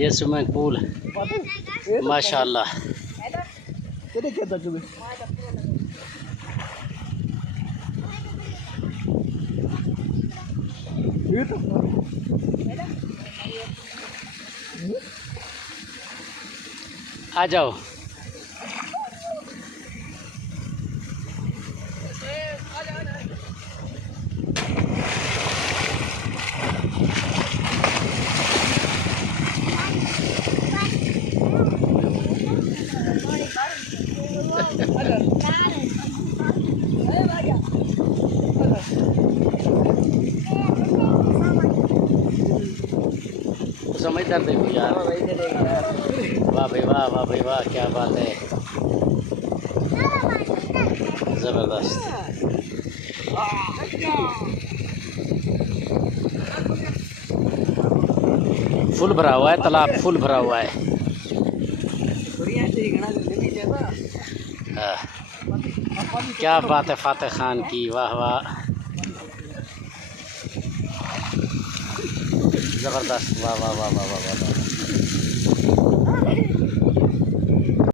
ये swimming pool माशाल्लाह। आ जाओ। समझदार देखो यार, वाह भाई वाह, वाह भाई वाह, क्या बात है, ज़बरदस्त। फुल भरा हुआ है तालाब, फुल भरा हुआ है। क्या बात है फातिह खान की, वाह वाह, ज़बरदस्त, वाह वाह वाह वाह वाह वाह।